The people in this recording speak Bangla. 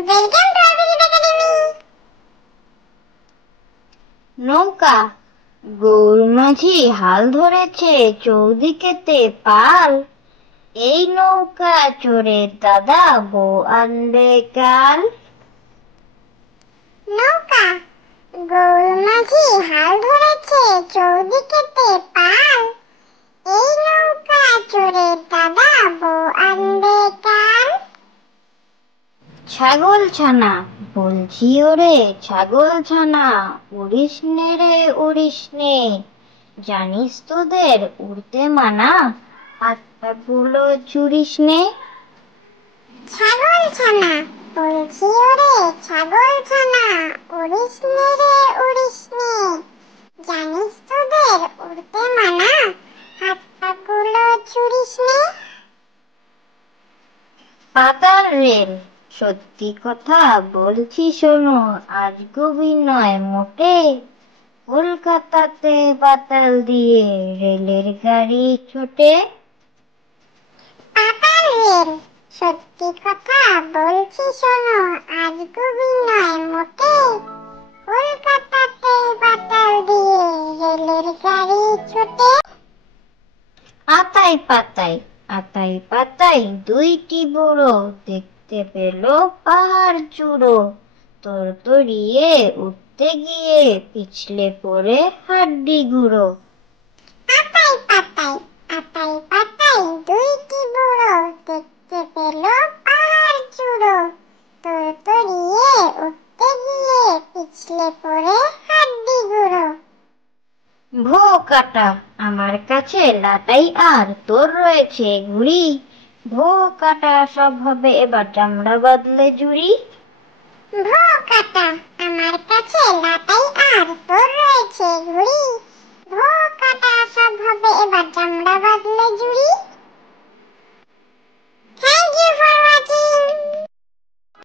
Welcome to orbit academy. নৌকা। গৌর মাঝি হাল ধরেছে চৌদিকেতে পাল। এই নৌকা চড়ে দাদা বউ আনবে কাল। নৌকা। গৌর মাঝি হাল ধরেছে চৌদিকেতে পাল। এই নৌকা চড়ে দাদা বউ আনবে কাল। ছাগল ছানা। বলছি ওরে ছাগল ছানা, উড়িস নে রে উড়িস নে। জানিস তোদের উড়তে মানা, হাত পা গুলো চুরিস নে। ছাগল ছানা। বলছি ওরে ছাগল ছানা, উড়িস নে রে উড়িস নে। জানিস তোদের উড়তে মানা, হাত পা গুলো চুরিস নে। পাতাল রেল। সত্যি কথা বলছি শোনো, আজ গভীর নয় মোটে। কলকাতাতে পাতাল দিয়ে রেলের গাড়ি ছোটে। পাতাল রেল। সত্যি কথা বলছি শোনো, আজ গভীর নয় মোটে। কলকাতাতে পাতাল দিয়ে রেলের গাড়ি ছোটে। আতাই পাতাই। আতাই পাতাই দুইটি বুড়ো, দেখতে পেল পাহাড় চূড়ো। তরতরিয়ে উঠতে গিয়ে পিছলে পড়ে হাড্ডি গুঁড়ো। আতাই পাতাই। আতাই পাতাই দুইটি বুড়ো, দেখতে পেল পাহাড় চূড়ো। তরতরিয়ে উঠতে গিয়ে পিছলে পড়ে হাড্ডি গুঁড়ো। ভো কাটা। আমার কাছে লাটাই আর তোর রয়েছে ঘুড়ি। ভো কাটা সব হবে এবার চামড়া বাদলে জুড়ি। ভো কাটা।